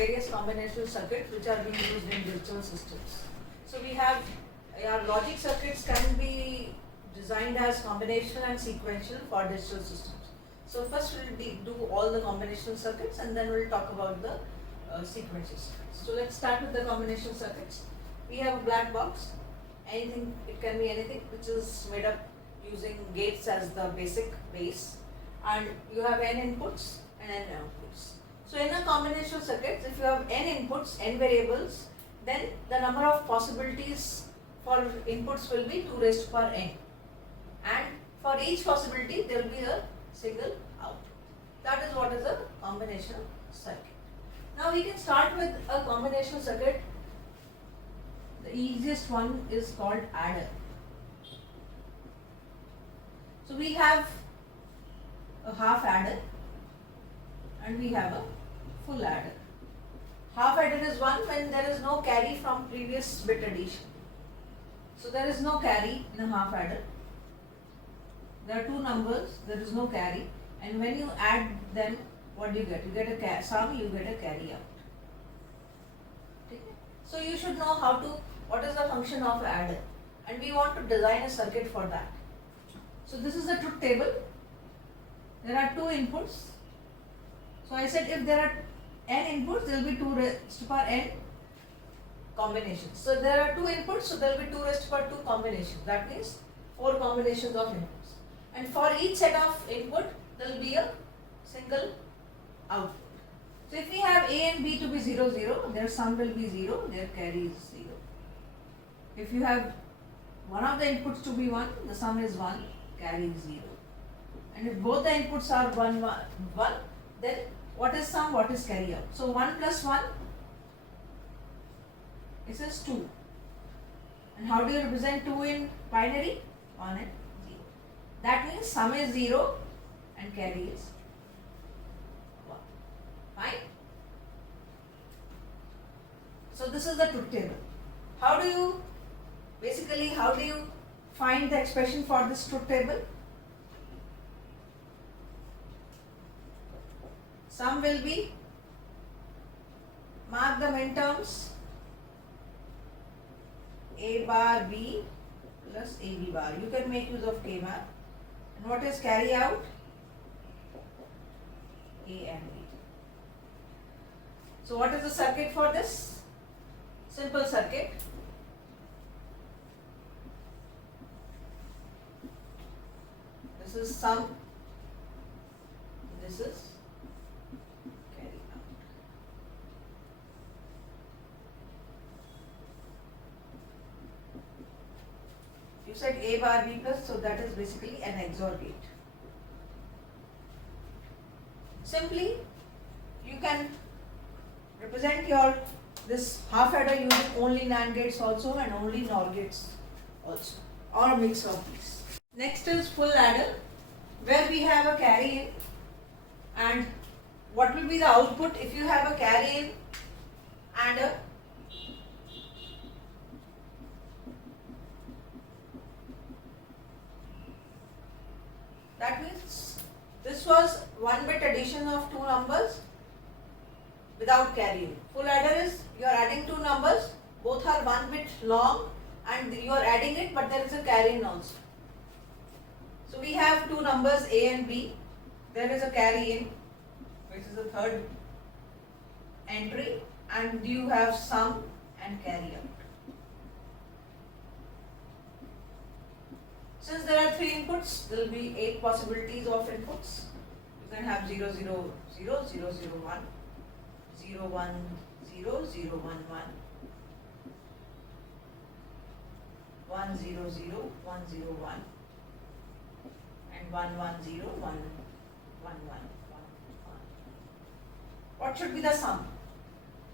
various combinational circuits which are being used in digital systems. So we have our logic circuits can be designed as combinational and sequential for digital systems. So first we'll do all the combinational circuits and then we'll talk about the sequential circuits. So let's start with the combinational circuits. We have a black box. Anything, it can be anything which is made up using gates as the basic base, and you have n inputs and n outputs. So in a combinational circuit, if you have n inputs, n variables, then the number of possibilities for inputs will be 2 raised to power n, and for each possibility there will be a single output. That is what is a combinational circuit. Now we can start with a combinational circuit. The easiest one is called adder. So we have a half adder and we have a full adder. Half adder is one when there is no carry from previous bit addition. So there is no carry in a half adder. There are two numbers, there is no carry, and when you add them, what do you get? You get a sum, you get a carry out. Okay? So you should know what is the function of adder, and we want to design a circuit for that. So this is the truth table. There are two inputs. So I said if there are n inputs, there will be 2 raised to power n combinations. So there are two inputs, so there will be 2 raised to power 2 combinations. That means 4 combinations of inputs. And for each set of input, there will be a single output. So if we have A and B to be 0, 0, their sum will be 0, their carry is 0. If you have one of the inputs to be 1, the sum is 1, carry is 0. And if both the inputs are 1, 1, 1, then what is sum, what is carry out? So 1 plus 1, it says 2. And how do you represent 2 in binary? 1 and 0. That means sum is 0 and carry is 1. Fine? So this is the truth table. How do you find the expression for this truth table? Sum will be, mark the minterms, A bar B plus AB bar. You can make use of K bar. And what is carry out? A and B. So what is the circuit for this? Simple circuit. This is sum, this is carry out. You said A bar B plus, so that is basically an XOR gate. Simply, you can represent this half adder using only NAND gates also and only NOR gates also, or a mix of these. Next is full adder, where we have a carry in, and what will be the output if you have a carry in and a that means this was 1 bit addition of 2 numbers without carry in. Full adder is you are adding 2 numbers, both are 1 bit long and you are adding it, but there is a carry in also. So we have 2 numbers A and B, there is a carry in which is the third entry, and you have sum and carry out. Since there are 3 inputs, there will be 8 possibilities of inputs. You can have 0, 0, 0, 0, 0, 1, 0, 1, 0, 0, 1, 1, 1, 0, 0, 1, 0, 1. And 1, 1, 0, 1, 1, 1, 1, 1. What should be the sum?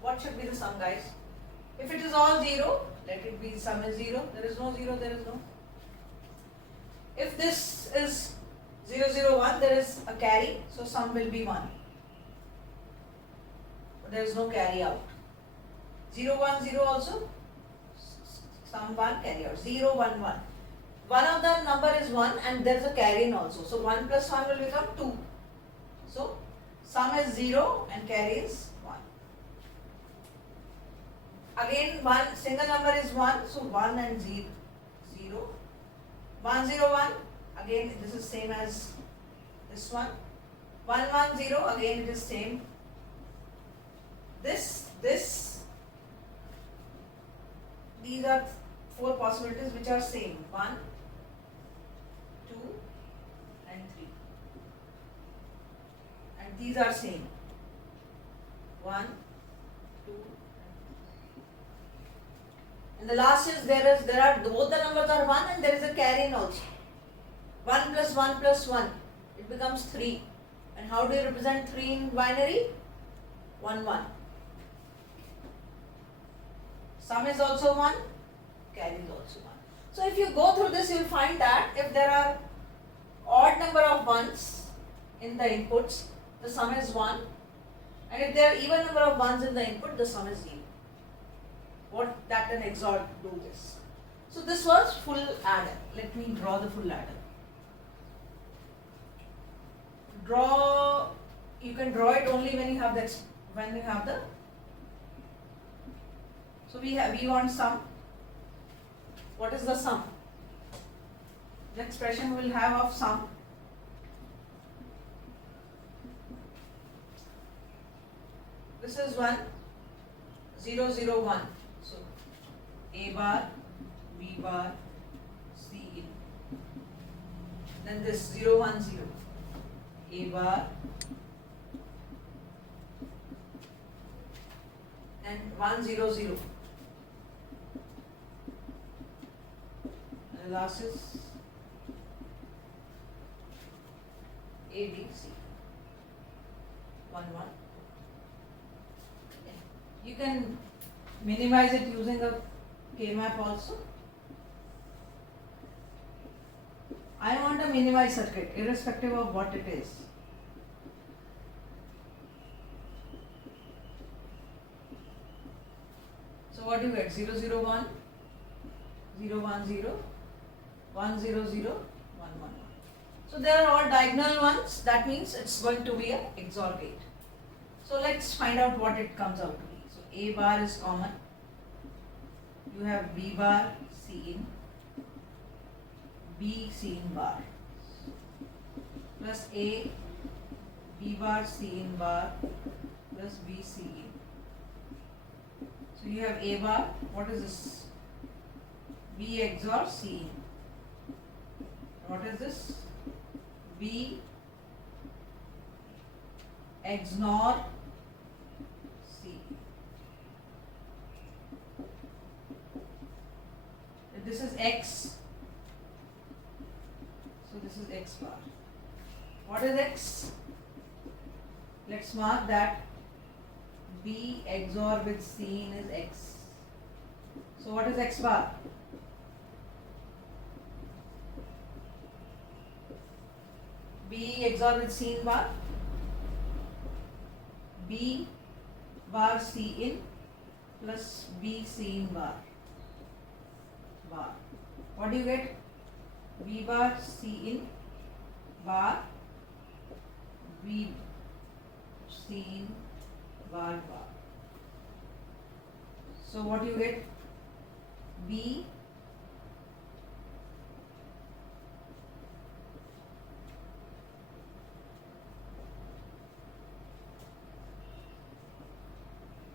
What should be the sum, guys? If it is all 0, let it be sum is 0. There is no 0, there is no. If this is 0, 0, 1, there is a carry, so sum will be 1. But there is no carry out. 0, 1, 0 also, sum 1, carry out. 0, 1, 1. One of the number is 1 and there is a carry in also. So 1 plus 1 will become 2. So sum is 0 and carry is 1. again one single number is 1, so 1 and 0, 0. 1 0 1, again this is same as this one. 1 1 0, again it is same. This, these are 4 possibilities which are same. 1, 2 and 3. And these are same. 1, 2 and the last is there are both the numbers are 1 and there is a carry in also. 1 plus 1 plus 1, it becomes 3. And how do you represent 3 in binary? 1 1. Sum is also 1, carry is also 1. So if you go through this, you will find that if there are odd number of ones in the inputs, the sum is 1. And if there are even number of ones in the input, the sum is 0. What that an XOR do this. So this was full adder. Let me draw the full adder. You can draw it only when you have the so we want sum. What is the sum? The expression we will have of sum. This is 1 0 0 1. So A bar, B bar, C in. Then this 0 1 0. A bar and 1 0 0. And the last is A B C. 1 1. You can minimize it using a K-map also. I want a minimized circuit irrespective of what it is. So what do you get? 0 0 1, 0 1 0, 1 0 0, 1 1 1. So they are all diagonal ones. That means it's going to be a XOR gate. So let's find out what it comes out to be. So A bar is common. You have B bar C in, B C in bar, plus A B bar C in bar plus B C in. So you have A bar. What is this? B XOR C in. What is this? B XNOR C. This is X. So this is X bar. What is X? Let's mark that B XOR with C in is X. So what is X bar? B XOR with C in bar. B bar C in plus B C in bar. What do you get? B bar C in bar, B C in bar. So what do you get? B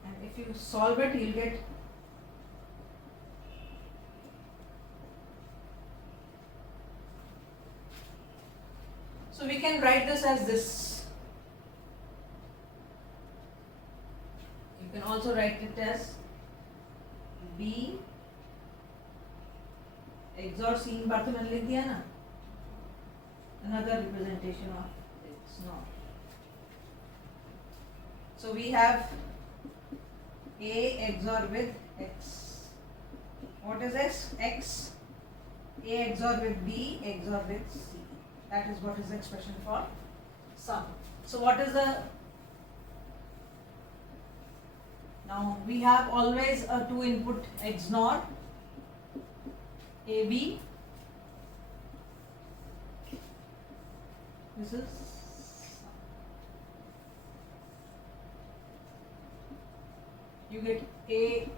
and if you solve it, you'll get so we can write this as this. You can also write it as B XOR C in बार तो मैंने लिख दिया ना. Another representation of X not. So we have A XOR with X. What is X? X. A XOR with B XOR with C. That is what is the expression for sum. So what is the, now we have always a 2 input XNOR AB. This is you get A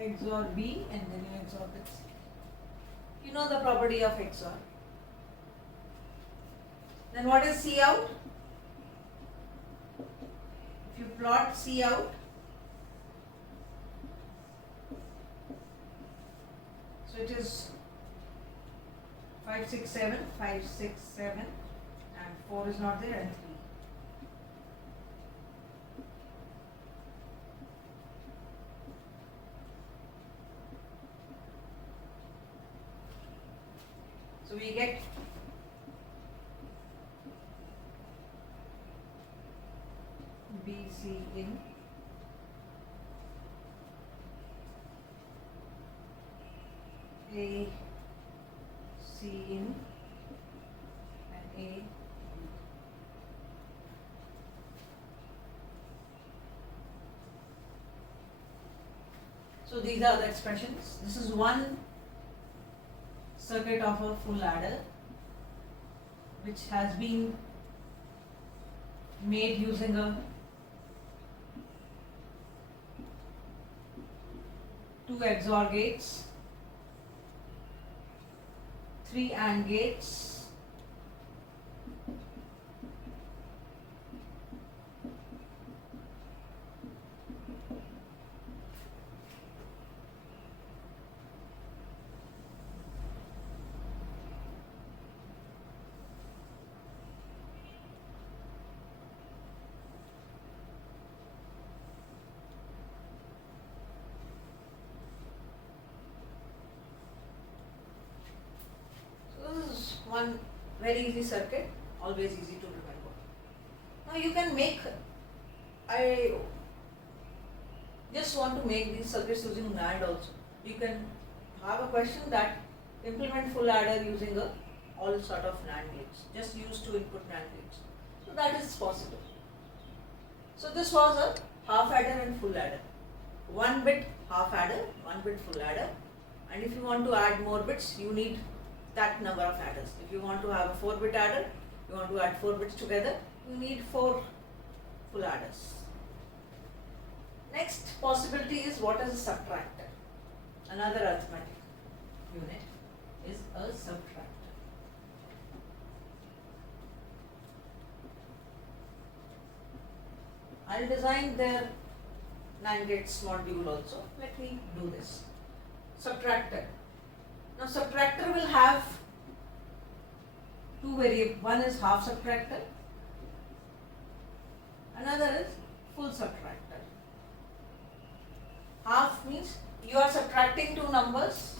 XOR B and then you XOR this. You know the property of XOR. Then what is C out? If you plot C out, so it is 5, 6, 7, 5, 6, 7 and 4 is not there and 3. So we get B, C in A, C in and A. So these are the expressions. This is one circuit of a full adder which has been made using a 2 XOR gates, 3 AND gates, one very easy circuit, always easy to remember. Now you can make, I just want to make these circuits using NAND also. You can have a question that implement full adder using all sort of NAND gates, just use 2 input NAND gates. So that is possible. So this was a half adder and full adder. 1 bit half adder, 1 bit full adder, and if you want to add more bits, you need that number of adders. If you want to have a 4-bit adder, you want to add 4 bits together, you need 4 full adders. Next possibility is what is a subtractor. Another arithmetic unit is a subtractor. I'll design their NAND gates module also. Let me do this. Subtractor. Now subtractor will have 2 variables. One is half subtractor, another is full subtractor. Half means you are subtracting 2 numbers,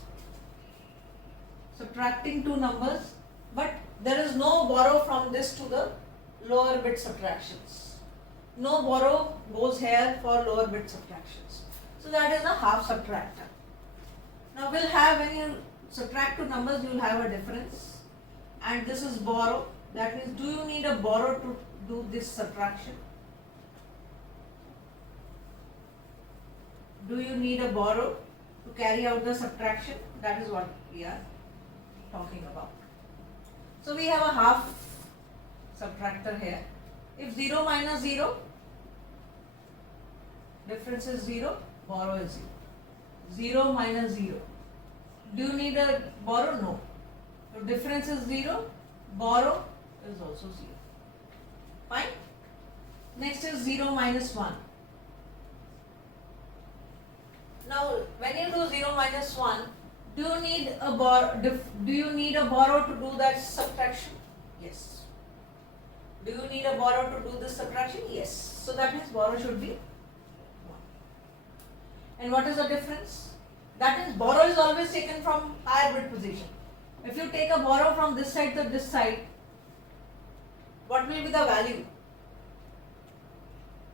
but there is no borrow from this to the lower bit subtractions. No borrow goes here for lower bit subtractions. So that is a half subtractor. Now we'll have, when you subtract 2 numbers, you will have a difference, and this is borrow. That means, do you need a borrow to do this subtraction? Do you need a borrow to carry out the subtraction? That is what we are talking about. So we have a half subtractor here. If 0 minus 0, difference is 0, borrow is 0. 0 minus 0. Do you need a borrow? No. So difference is 0, borrow is also 0. Fine. Next is 0 minus 1. Now when you do 0 minus 1, do you need a borrow to do that subtraction? Yes. Do you need a borrow to do this subtraction? Yes. So that means borrow should be 1. And what is the difference? That is, borrow is always taken from higher bit position. If you take a borrow from this side to this side, what will be the value?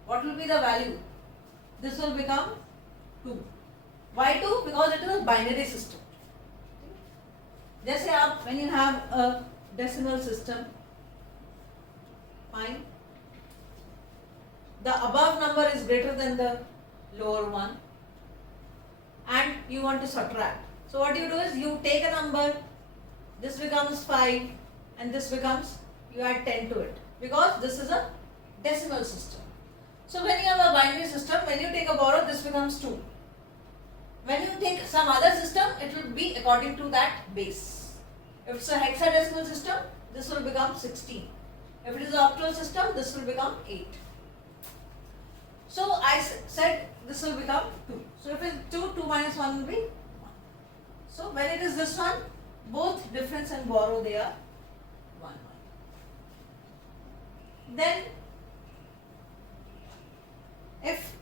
What will be the value? This will become 2. Why 2? Because it is a binary system. Just when you have a decimal system, fine, the above number is greater than the lower one, and you want to subtract. So what you do is, you take a number, this becomes 5 and this becomes, you add 10 to it, because this is a decimal system. So when you have a binary system, when you take a borrow, this becomes 2. when you take some other system, it will be according to that base. If it's a hexadecimal system, this will become 16. If it is an octal system, this will become 8. So I said this will become 2. So if it's 2, 2 minus 1 will be 1. So when it is this one, both difference and borrow, they are 1, 1. Then if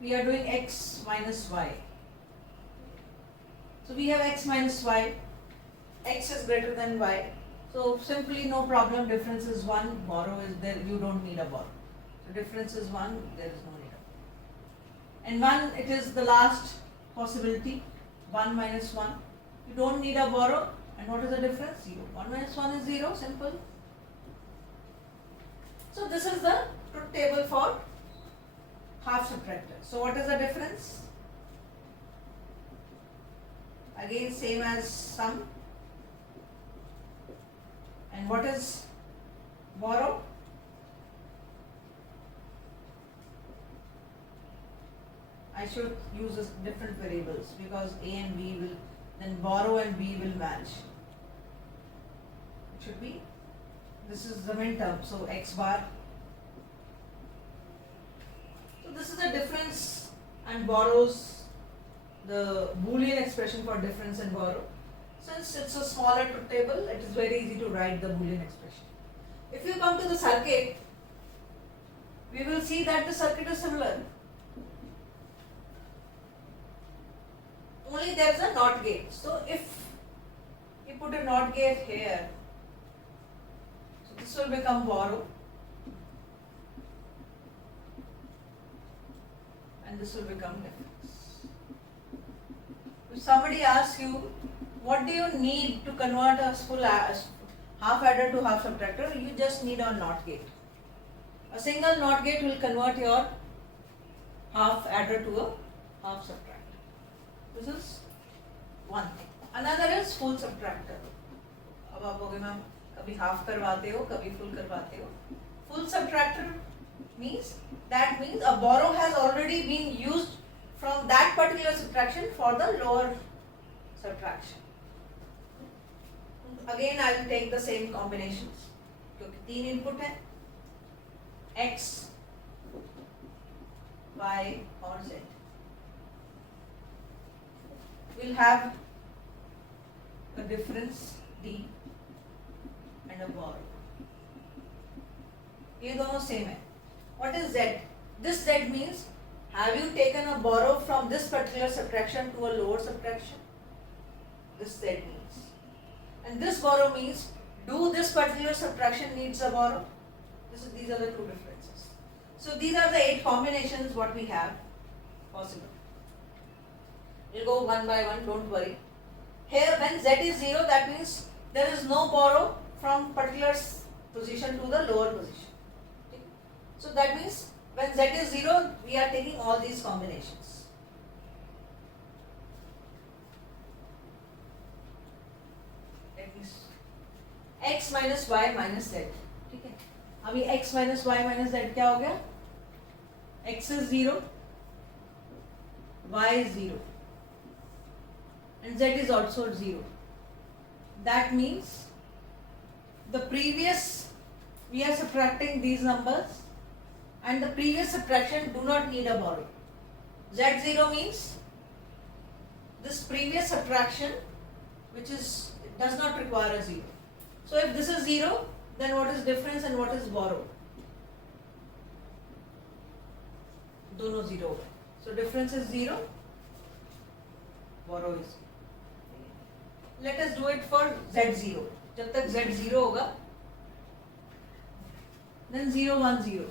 we are doing x minus y, so we have x minus y, x is greater than y, so simply no problem, difference is 1, borrow is there, you don't need a borrow. So difference is 1, there is no need of. And 1, it is the last possibility, 1 minus 1, you don't need a borrow. And what is the difference? 0. 1 minus 1 is 0, simple. So this is the truth table for half subtractor. So what is the difference? Again same as sum. And what is borrow? I should use different variables because A and B will, then borrow and B will match. It should be, this is the min term, so x bar. So this is the difference and borrows, the Boolean expression for difference and borrow. Since it's a smaller truth table, it is very easy to write the Boolean expression. If you come to the circuit, we will see that the circuit is similar. Only there is a NOT gate. So if you put a NOT gate here, so this will become borrow and this will become difference. If somebody asks you, what do you need to convert a full half adder to half subtractor, you just need a NOT gate. A single NOT gate will convert your half adder to a half subtractor. This is one thing. Another is full subtractor. अब आप बोगे ma'am कभी half करवाते हो, कभी full करवाते हो. Full subtractor means a borrow has already been used from that particular subtraction for the lower subtraction. Again I will take the same combinations क्योंकि 3 input है x, y और z. We'll have a difference D and a borrow. ये दोनों same है. What is Z? This Z means, have you taken a borrow from this particular subtraction to a lower subtraction? This Z means. And this borrow means, do this particular subtraction needs a borrow? These are the two differences. So these are the 8 combinations what we have possible. We'll go one by one, don't worry. Here when Z is 0, that means there is no borrow from particular position to the lower position. Okay. So that means when Z is 0, we are taking all these combinations. Let me see. X minus Y minus Z. ठीक है. अभी X minus Y minus Z क्या हो गया? X is 0, Y is 0. And Z is also 0. That means the previous, we are subtracting these numbers and the previous subtraction do not need a borrow. Z0 means this previous subtraction which is, it does not require a 0. So if this is 0, then what is difference and what is borrow? दोनों 0. So difference is 0, borrow is 0. Let us do it for Z0. जब तक Z0 होगा, then 0, 1, 0.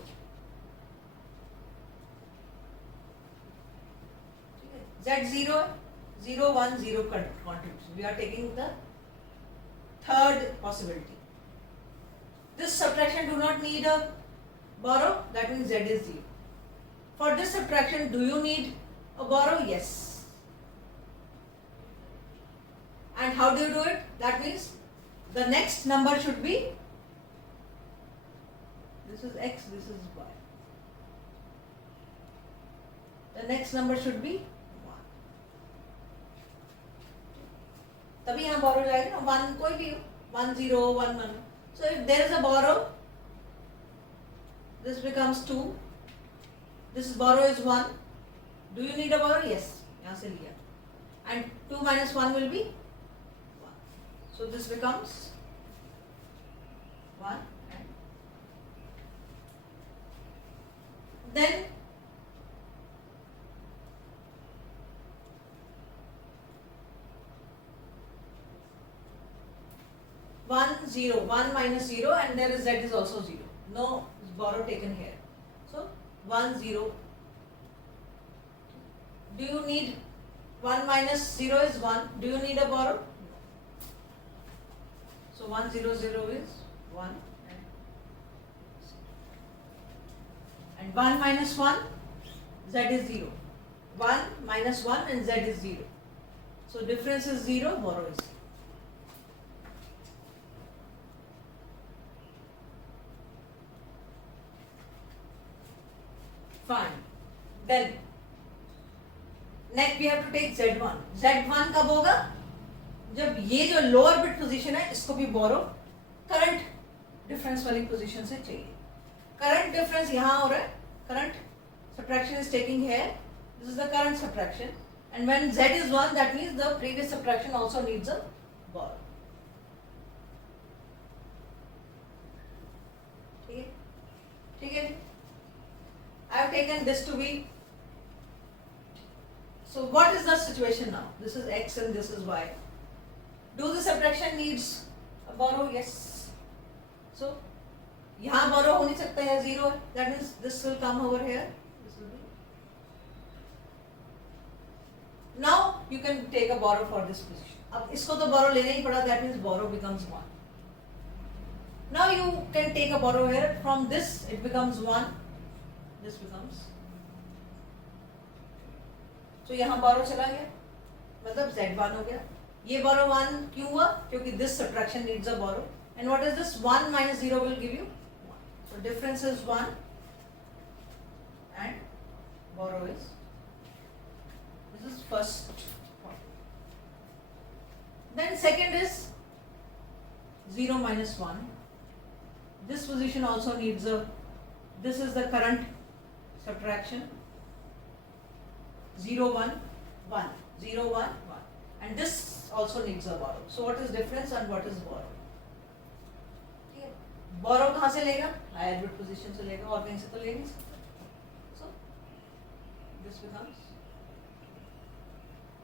Z0, 0, 1, 0 contribution. We are taking the third possibility. This subtraction do not need a borrow, that means Z is 0. For this subtraction, do you need a borrow? Yes. And how do you do it? That means the next number should be, this is X, this is Y. the next number should be 1. तभी यहाँ borrow जाएगा ना, 1 कोई भी हो, 1 0 1 1. So if there is a borrow, this becomes 2. This borrow is 1. Do you need a borrow? Yes. यहाँ से लिया. And 2 minus 1 will be 1. So this becomes 1. And then one 0, 1 minus 0, and there is z is also 0. No borrow taken here. So 1 0. Do you need 1 minus 0 is 1. Do you need a borrow? No. So 1 0 0 is 1 and 1 minus 1, z is 0. 1 minus 1 and z is 0. So difference is 0, borrow is 0. Fine. Then next we have to take z1. z1 कब होगा? जब ये जो lower bit position है इसको भी बोरो current difference वाली position से चाहिए. करंट डिफरेंस यहाँ हो रहा है. Current subtraction is taking here. This is the current subtraction. And when z is 1, that means the previous subtraction also needs a borrow. ठीक है. I have taken this to be. So what is the situation now? This is x and this is y. Do the subtraction needs a borrow? Yes. So यहाँ borrow हो नहीं सकता है, 0 है. That means this will come over here. This will be. Now you can take a borrow for this position. अब इसको तो borrow लेना ही पड़ा. That means borrow becomes 1. Now you can take a borrow here. From this it becomes 1. This becomes. So यहाँ borrow चला गया, मतलब z1 हो गया. ये borrow 1 क्यों हुआ? क्योंकि this subtraction needs a borrow. And what is this? 1 minus 0 will give you 1. So difference is 1 and borrow is. This is first one. Then second is 0 minus 1. This position also needs a. This is the current subtraction. 0 1 1 0 1 1, and this also needs a borrow. So what is difference and what is borrow? Borrow कहाँ से लेगा? Higher bit position से लेगा, और कहीं से तो ले नहीं सकता. So this becomes.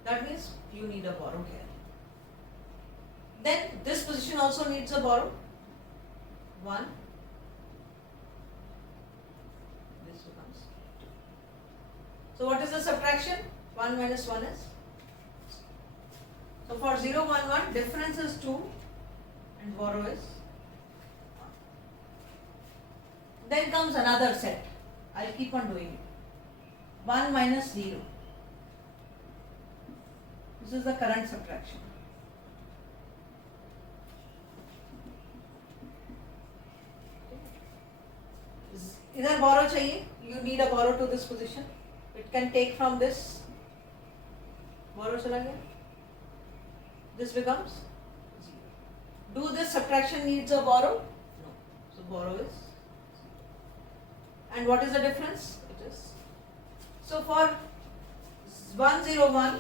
That means you need a borrow here. Then this position also needs a borrow. 1. This becomes. So what is the subtraction? 1 minus 1 is. So for 0 1 1, difference is 2 and borrow is 1. Then comes another set. I'll keep on doing it. 1 minus 0. This is the current subtraction. इधर borrow चाहिए. You need a borrow to this position. It can take from this. Borrow चला गया. This becomes 0. Do this subtraction needs a borrow? No. So borrow is 0. And what is the difference? It is. So for 1 0 1,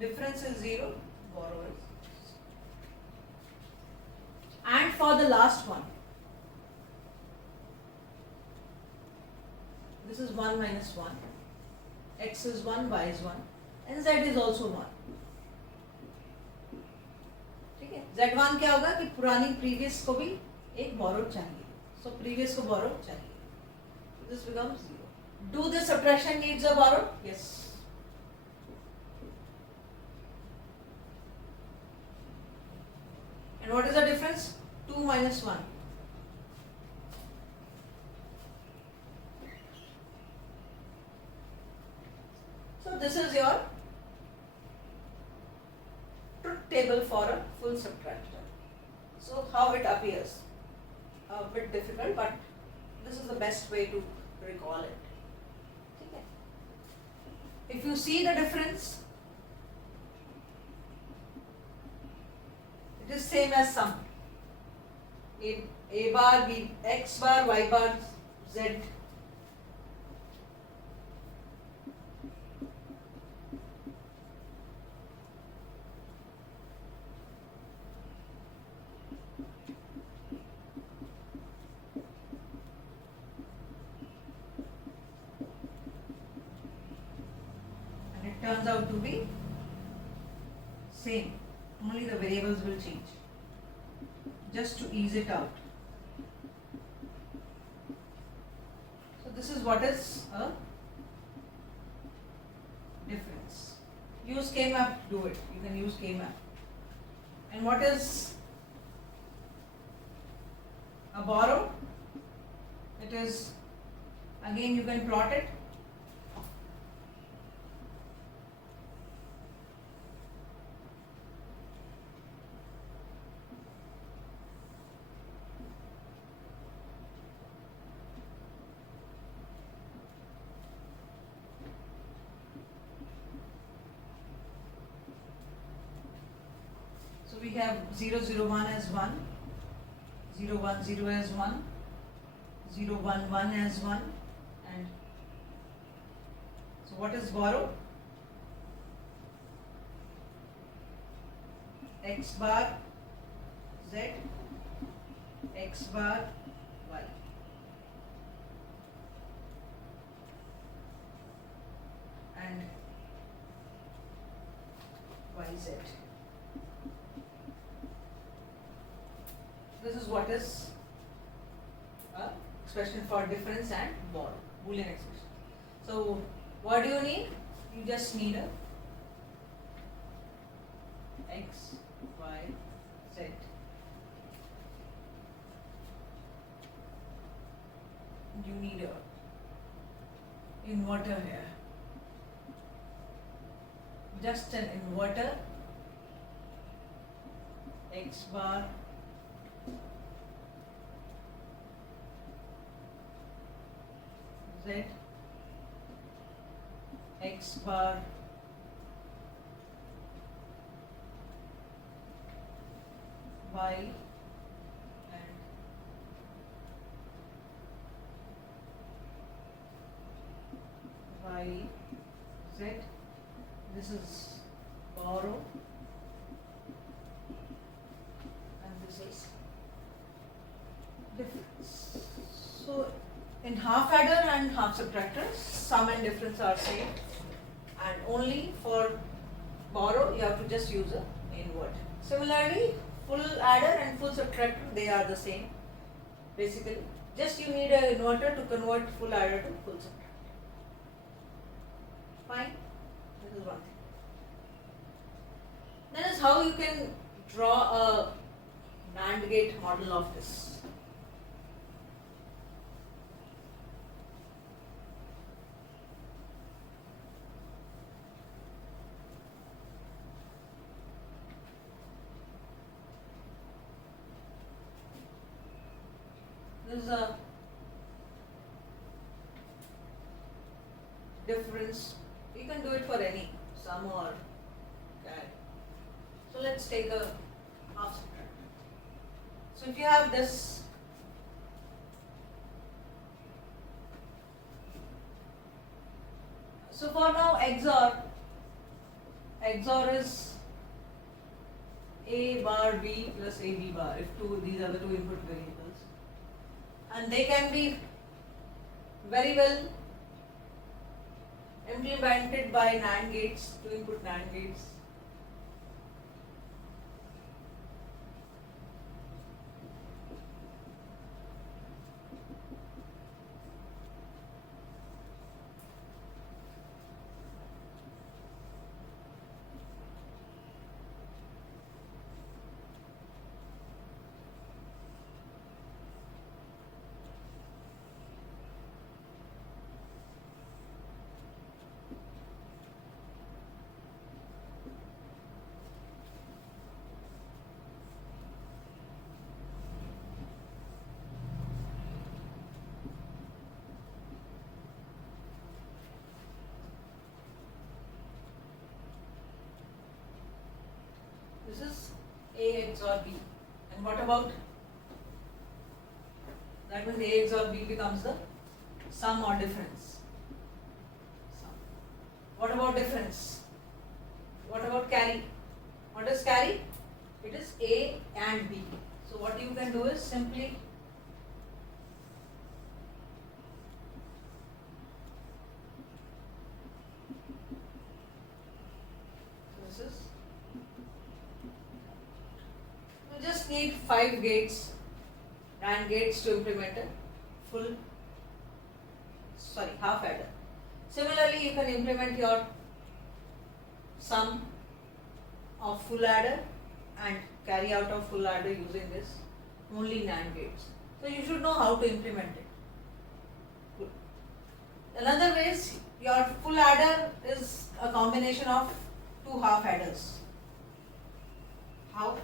difference is 0. Borrow is. And for the last one, this is 1 minus 1. X is 1, y is 1, and z is also 1. ठीक है. z1 क्या होगा कि पुरानी previous को भी एक borrow चाहिए. So previous को borrow चाहिए. So this becomes 0. Do this subtraction needs a borrow? Yes. And what is the difference? 2 minus 1. So this is your truth table for a full subtractor. So how it appears? A bit difficult, but this is the best way to recall it. Okay. If you see the difference, it is same as sum. A bar, B, X bar, Y bar, Z. And it turns out to be same. Only the variables will change. Just to ease it out. So this is what is a difference. Use K-map to do it. You can use K-map. And what is a borrow? It is, again you can plot it. So we have 0, 0, 1 as 1, 0, 1, 0 as 1, 0, 1, 1 as 1, and so what is borrow? X bar Z, X bar Y. And YZ. This is what is a expression for difference and borrow, Boolean expression. So what do you need? You just need a X, Y, Z. You need a inverter here. Just an inverter, X bar, Z, X bar, Y, and Y, Z. This is borrow, and this is difference. So in half adder and half subtractors, sum and difference are same, and only for borrow you have to just use a invert. Similarly, full adder and full subtractor, they are the same basically. Just you need an inverter to convert full adder to full subtractor. Fine. This is one thing. Then is how you can draw a NAND gate model of this. This is a difference. You can do it for any sum or carry. So let's take a half subtractor. So if you have this, so for now XOR is A bar B plus AB bar if these are the two input variables, and they can be very well implemented by NAND gates, two input NAND gates. XOR B. And what about? That means A XOR B becomes the sum or difference. Sum. What about difference? What about carry? What is carry? It is A and B. So what you can do is simply you just need 5 gates, NAND gates to implement a half adder. Similarly, you can implement your sum of full adder and carry out of full adder using this only NAND gates. So you should know how to implement it. Good. Another way is your full adder is a combination of 2 half adders. How?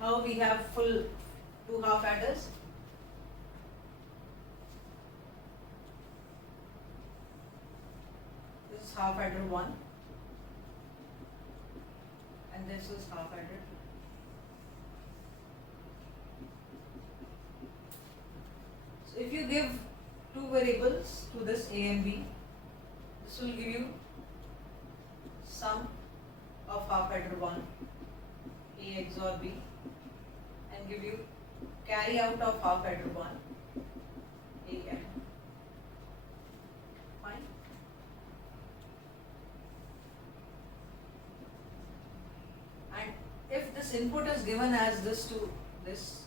How we have full 2 half adders? This is half adder 1 and this is half adder 2. So if you give 2 variables to this A and B, this will give you sum of half adder 1 A XOR B and give you carry out of half adder 1 A and fine. And if this input is given as this to this,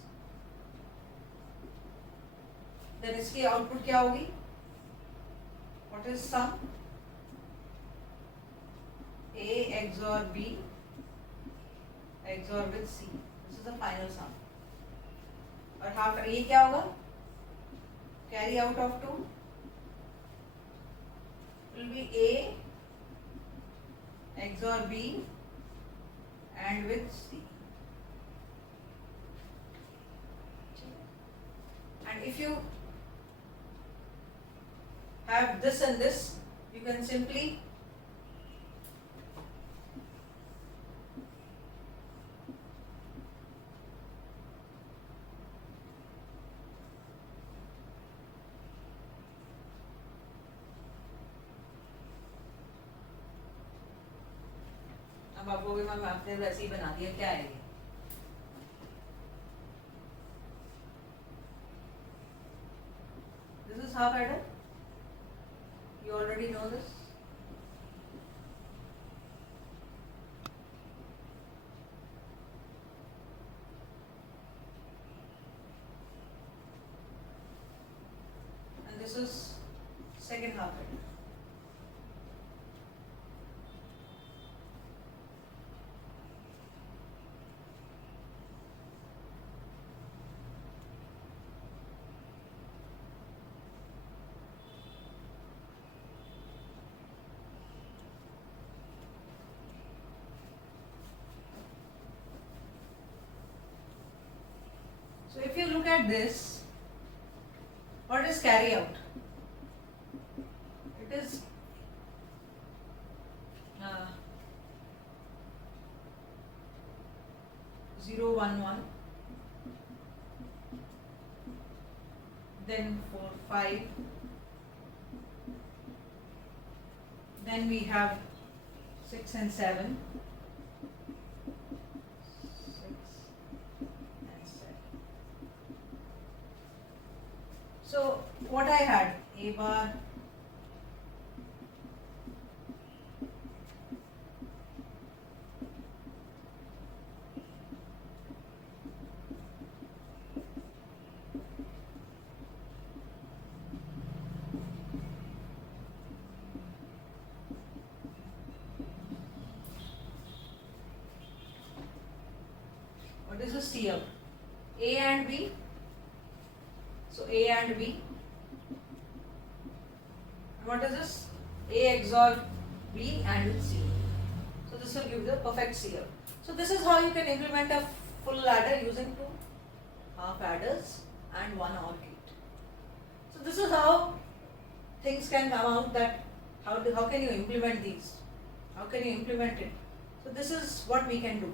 then इसकी output क्या होगी? What is sum? A XOR B XOR with C. This is the final sum. और half ये क्या होगा? Carry out of 2 will be A XOR B and with C. And if you have this and this, you can simply अब आपको भी ma'am आपने वैसे ही बना दिया, क्या है ये? This is half adder. You already know this. And this is second half adder. So if you look at this, what is carry out? It is 0, 1, 1, then 4, 5, then we have 6 and 7. So what I had, A bar, what is the C out? A and B. So A and B. And what is this? A XOR B and with C. So this will give the perfect C out. So this is how you can implement a full adder using 2 half adders and 1 OR gate. So this is how things can come out, that how can you implement these? How can you implement it? So this is what we can do.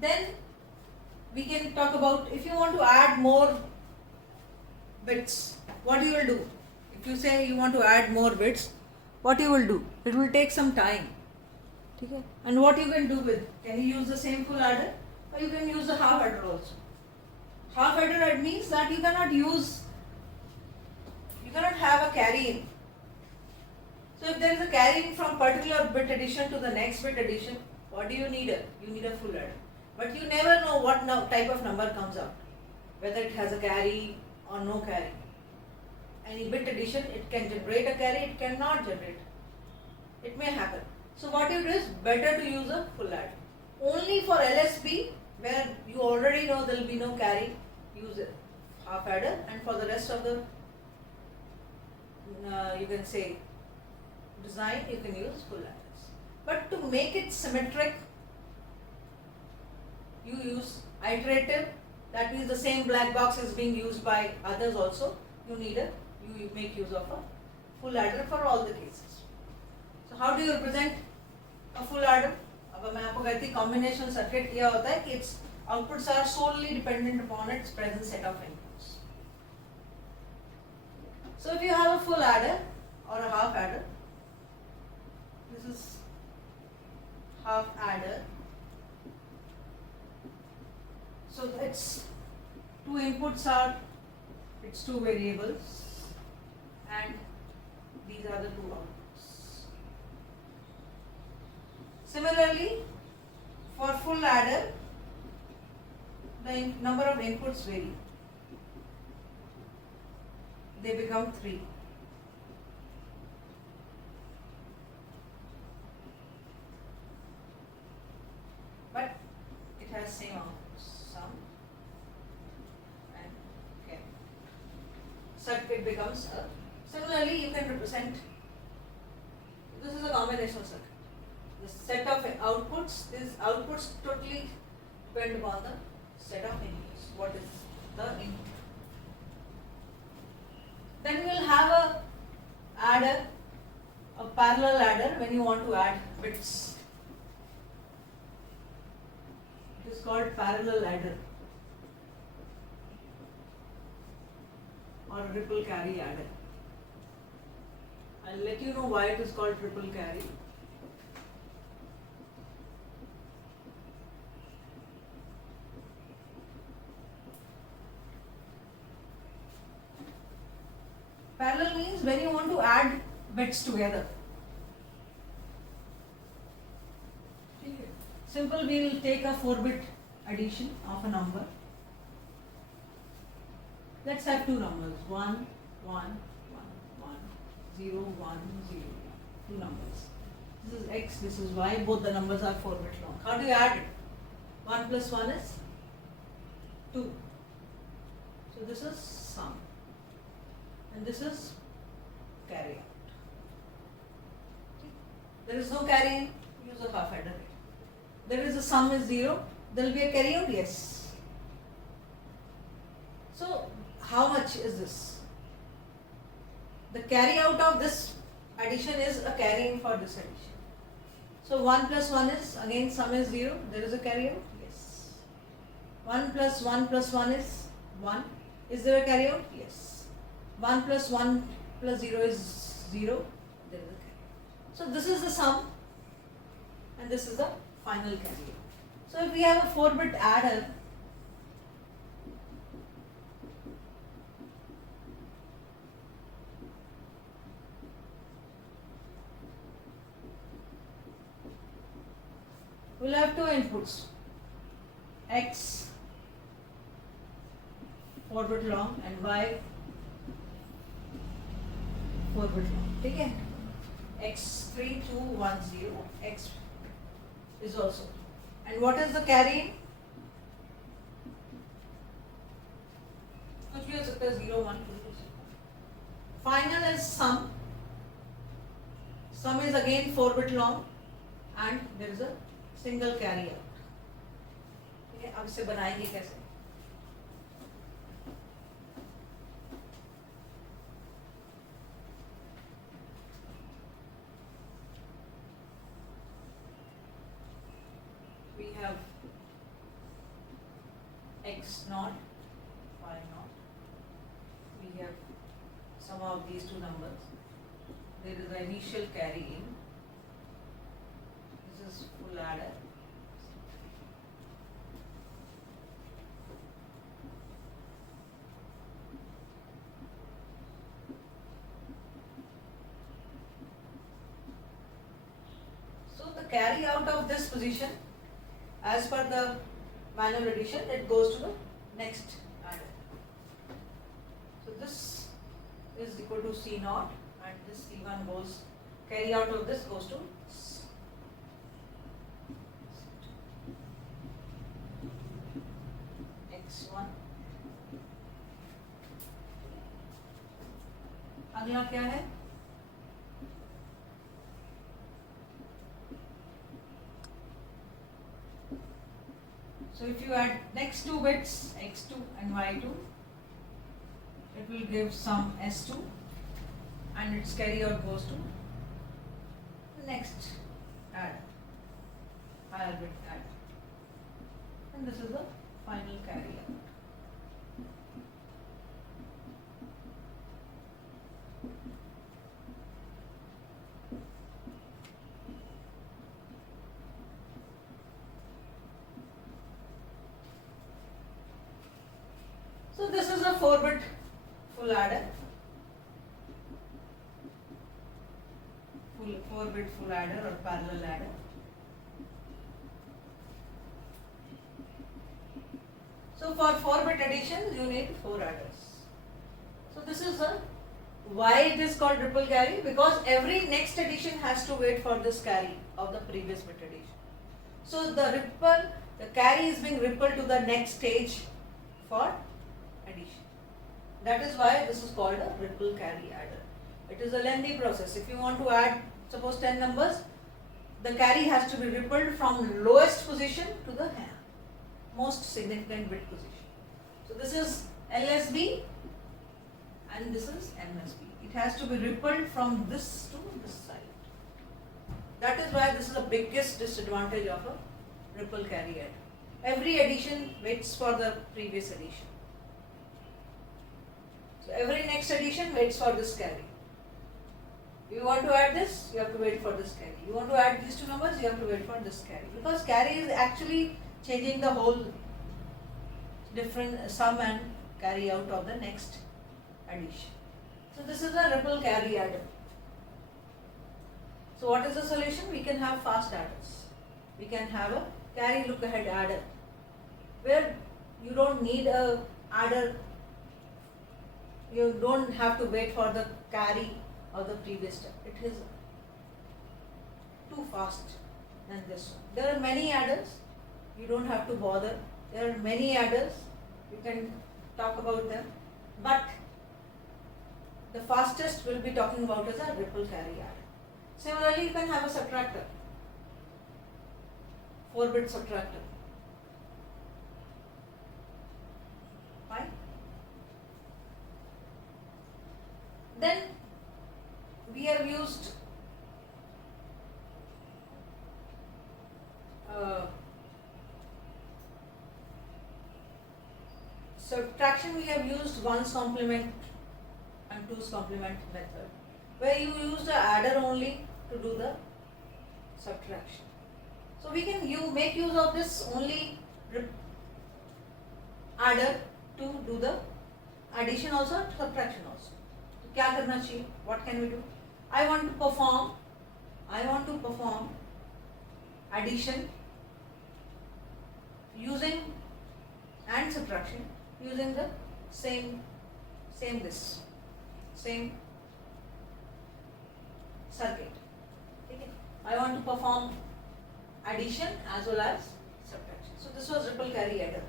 Then we can talk about if you want to add more bits, what you will do. If you say you want to add more bits, what you will do? It will take some time. Okay? And what you can do with, can you use the same full adder, or you can use the half adder also. Half adder, it means that you cannot have a carry in. So if there is a carry in from particular bit addition to the next bit addition, what do you need? You need a full adder. But you never know what type of number comes out, whether it has a carry or no carry. Any bit addition, it can generate a carry, it cannot generate. It may happen. So what you do is better to use a full adder. Only for LSB, where you already know there will be no carry, use a half adder, and for the rest of the you can say design, you can use full adders. But to make it symmetric, you use iterative. That means the same black box is being used by others also. You make use of a full adder for all the cases. So how do you represent a full adder? अब मैं आपको कहती combinational circuit क्या होता है कि its outputs are solely dependent upon its present set of inputs. So if you have a full adder or a half adder, this is half adder. So its two inputs are its two variables, and these are the two outputs. Similarly, for full adder, the number of inputs vary. They become 3. But it has same outputs, sum and carry. Circuit becomes a. Similarly, you can represent. This is a combinational circuit. The set of outputs, these outputs totally depend upon the set of inputs. What is the input? Then we will have a adder, a parallel adder when you want to add bits. It is called parallel adder or ripple carry adder. I'll let you know why it is called ripple carry. Parallel means when you want to add bits together. Simple, we will take a 4-bit addition of a number. Let's have two numbers, 1, 1, 1, 1, 0, 1, 0, 2 numbers. This is x, this is y, both the numbers are 4-bit long. How do you add it? 1 plus 1 is 2. So this is sum. And this is carry out. There is no carry in, use a half adder. There is a sum is 0, there will be a carry out, yes. So how much is this? The carry out of this addition is a carry in for this addition. So 1 plus 1 is, again sum is 0, there is a carry out, yes. 1 plus 1 is 1, is there a carry out? Yes. 1 plus 1 plus 0 is 0, there is a carry. So this is the sum and this is the final carry. So if we have a 4-bit adder, we will have two inputs, x 4-bit long and y 4-bit long. Okay? x3210, x is also. And what is the carry? कुछ भी हो सकता है 0, 1, 2. Final is sum. Sum is again 4-bit long and there is a single carry out. ठीक है, अब इसे बनाएंगे कैसे? We have x naught, y naught. We have sum of these two numbers. There is an initial carry in. This is full adder. So the carry out of this position, as per the manual addition, it goes to the next adder. So this is equal to C naught, and this C1 goes, carry out of this goes to X1. अगला क्या है? So if you add next two bits x2 and y2, it will give sum s2, and its carry out goes to the next adder, higher bit adder, and this is the final carry out. So this is a 4-bit full adder, 4-bit full adder or parallel adder. So for 4-bit addition, you need 4 adders. So this is why it is called ripple carry, because every next addition has to wait for this carry of the previous bit addition. So the carry is being rippled to the next stage for addition. That is why this is called a ripple carry adder. It is a lengthy process. If you want to add, suppose 10 numbers, the carry has to be rippled from lowest position to the most significant bit position. So this is LSB and this is MSB. It has to be rippled from this to this side. That is why this is the biggest disadvantage of a ripple carry adder. Every addition waits for the previous addition. So every next addition waits for this carry. You want to add this, you have to wait for this carry. You want to add these two numbers, you have to wait for this carry. Because carry is actually changing the whole different sum and carry out of the next addition. So this is a ripple carry adder. So what is the solution? We can have fast adders. We can have a carry look ahead adder, where you don't need a adder. You don't have to wait for the carry of the previous step. It is too fast than this one. There are many adders. You don't have to bother. There are many adders. You can talk about them. But the fastest we'll be talking about is a ripple carry adder. Similarly, you can have a subtractor, 4-bit subtractor. Fine. Then we have used subtraction. We have used 1's complement and 2's complement method, where you use the adder only to do the subtraction. So we can make use of this only adder to do the addition also, subtraction also. So क्या करना चाहिए? What can we do? I want to perform addition using and subtraction using the same circuit. Okay. I want to perform addition as well as subtraction. So this was ripple carry adder,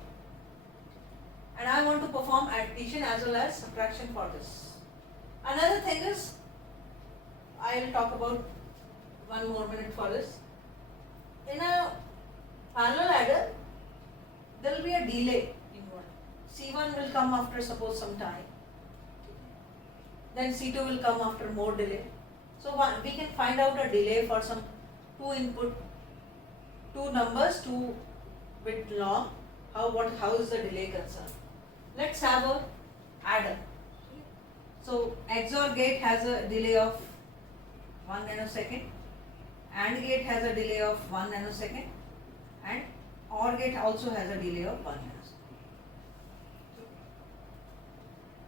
and I want to perform addition as well as subtraction for this. Another thing is, I will talk about 1 more minute for this. In a parallel adder, there will be a delay involved. C1 will come after suppose some time. Then C2 will come after more delay. So we can find out a delay for some two numbers, 2 bit long. How is the delay concerned? Let's have a adder. So XOR gate has a delay of 1 nanosecond, AND gate has a delay of 1 nanosecond, and OR gate also has a delay of 1 nanosecond.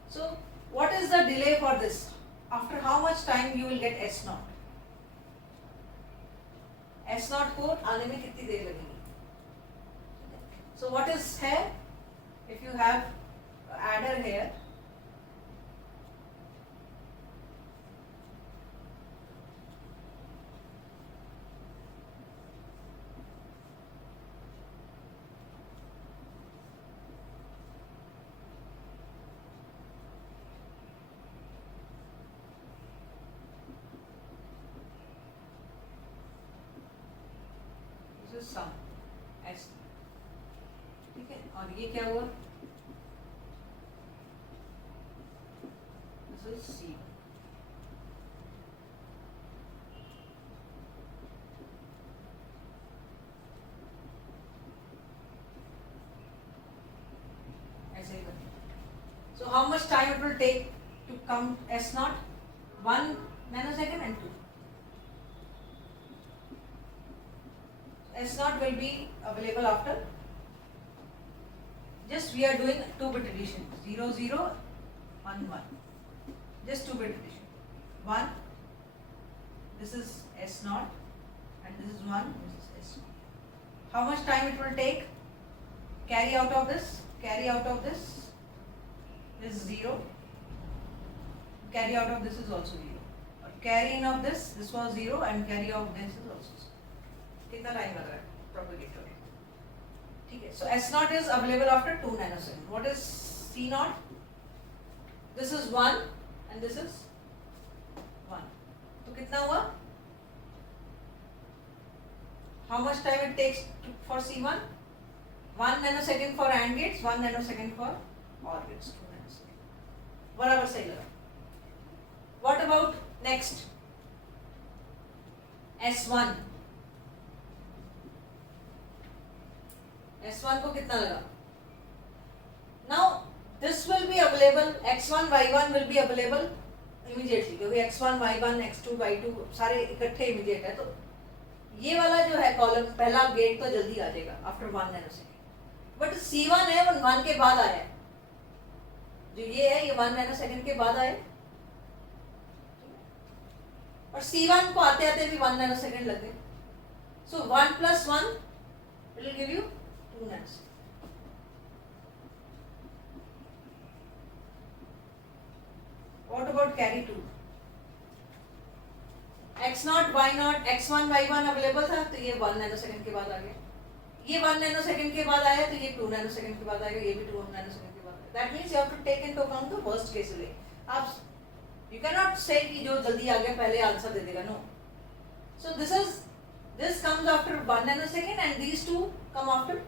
So what is the delay for this? After how much time you will get S0? S0 को आने में कितनी देर लगेगी? So what is here? If you have adder here, this is sum S. ठीक है, और ये क्या हुआ? This is C. ऐसे ही बनेगा. So how much time it will take to come S0? 1 nanosecond and 2. S0 will be available after. Just we are doing 2-bit addition. 0 0 1 1. Just 2-bit addition. 1. This is S0 and this is 1. This is S0. How much time it will take? Carry out of this. Carry out of this is 0. Carry out of this is also 0. Or carry in of this was 0 and carry out of this is also 0. कितना time लग रहा है propagator? ठीक है. So S0 is available after 2 nanosecond. What is C0? This is 1 and this is 1. तो कितना हुआ? How much time it takes for C1? 1 nanosecond for AND gates, 1 nanosecond for OR gates. 2 nanosecond. बराबर सही लगा. What about next? S1. S1 को कितना लगा? Now this will be available, X1 Y1 will be available immediately क्योंकि X1 Y1 X2 Y2 सारे इकट्ठे immediate है. तो ये वाला जो है कॉलम पहला गेट तो जल्दी आ जाएगा after 1 nanosecond. बट C1 है वो 1 के बाद आया है. जो ये है ये 1 nanosecond के बाद आया. और C1 को आते आते भी 1 nanosecond लग गए. So 1 plus 1 will give you 2 nanosecond. What about carry 2? X0, Y0, X1, Y1 available था तो ये 1 nanosecond के बाद आ गया. ये 1 nanosecond के बाद आया तो ये 2 nanosecond के बाद आएगा. ये भी 2 nanosecond के बाद आएगा. That means you have to take into account the worst case delay. आप you cannot say कि जो जल्दी आ गया पहले आंसर दे देगा. No. So this comes after 1 nanosecond and these two come after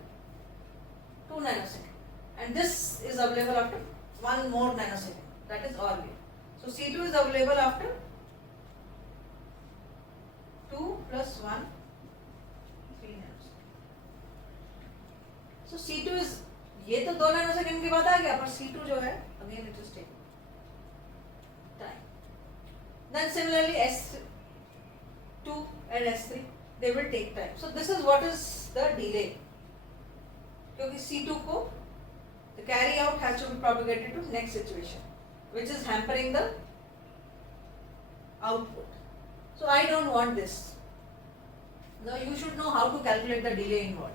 2 nanosecond. And this is available after 1 more nanosecond. That is OR gate. So C2 is available after 2 plus 1, 3 nanosecond. So C2 is, ये तो 2 nanosecond के बाद आ गया, पर C2 जो है, again it is taking time. Then similarly S2 and S3, they will take time. So this is what is the delay. क्योंकि C2 को the carry out has to be propagated to next situation, which is hampering the output. So I don't want this. Now you should know how to calculate the delay involved.